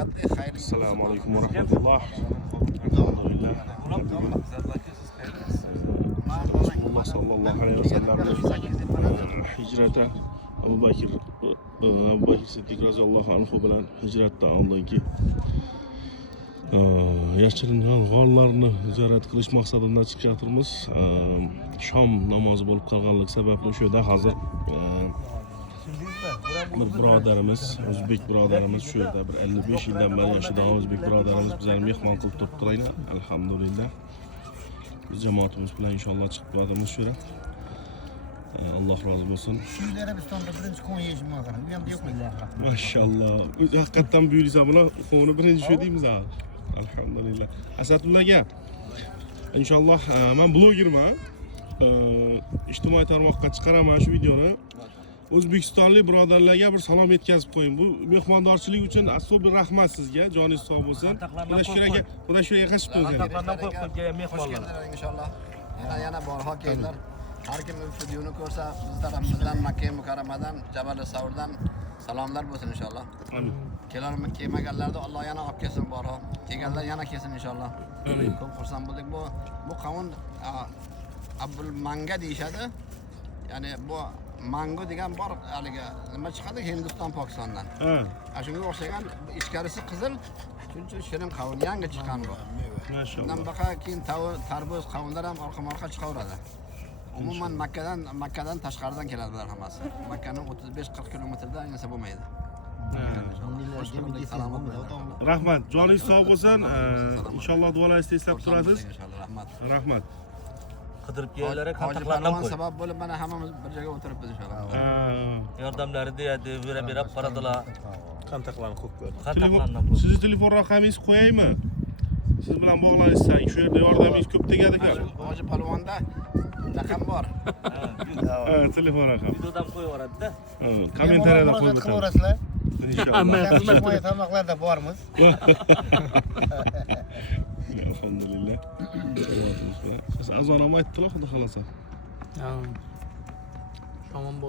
katta xayr. Assalomu alaykum va rahmatulloh. Alhamdulillah. Rasululloh sallallohu alayhi vasallam hijrata Abu Bakr Siddiq roziyallohu anhu bilan hijratdan oldingi yashiringan g'orlarni ziyorat qilish maqsadida chiqyapmiz. Shom namozi bo'lib qolganlik sababli o'sha yerda hozir bir birodarimiz, o'zbek birodarimiz shu yerda bir 55 yildan beri yashagan o'zbek birodarimiz bizlarni mehmon qilib turibdilar. Alhamdulillah. Biz jamoatimiz bilan inshaalloh chiqib boramiz shu yerga. Alloh rozi bo'lsin. Shu Arabistonda birinchi qo'y yeyishim var. U ham yo'q. Maşallah. Haqiqatan buyursa buni qo'yni birinchi shu deymiz ha. Alhamdulillah. Asadulla aka. Inshaalloh men blogerman. İjtimoiy tarmoqqa chiqaraman shu videoni. O'zbekistonlik birodarlarga bir salom yetkazib qo'ying. Bu mehmondorchilik uchun asosiy rahmat sizga. Joningiz sog' bo'lsin. Xudo shu yerga qashib qo'ying. Qantaqlardan qo'yib mehmonlar. Inshaalloh. Yana borho kelinglar. Har kim videoni ko'rsa biz tarafimizdan Makka Mukarramadan, Jabal Savrdan salomlar bo'lsin inshaalloh. Amin. Kelmaganlarda Alloh yana olib kelsin borho. Kelganlar yana kelsin inshaalloh. Ko'p xursand bo'ldik. Bu qavun Abul Manga deyishadi. Ya'ni bu mango degan bor haliga nima chiqadi Hindiston Pokistondan. Shunga o'xshagan ichkarisi qizil, shuncha shirin qavun yangi chiqqan bu. Maşallah. Bundan baqa keyin tarvuz qavunlar ham orqa-orqa chiqaveradi. Umuman Makkadan tashqaridan keladi bular hammasi. Makkaning 35-40 kilometrda insa bo'lmaydi. Rahmat, joningiz sog' bo'lsin. Inshaalloh duolaringizni eslab turasiz. Rahmat. Rahmat. Qidirib kelganlar qantaqlardan qo'y. Sabab bo'lib mana hammamiz bir joyga o'tiribmiz inshaalloh. Yordamlari deydi, berib qaradilar. Qantaqlarni qo'yib ko'rdi. Sizni telefon raqamingizni qo'yaymi? Siz bilan bog'lanishsak, shu yerda yordamingiz ko'p tegadi ekan. Hoji Palvonda raqam bor. Telefon raqam. Videodan qo'yib yuboradi-da. Kommentariyada qo'yib o'tamiz. Inshaalloh. Ijtimoiy tarmoqlarda bormiz. Alhamdulillah. Siz azon ham aytdilar, xudo xolasa. Tamam bo'ldi.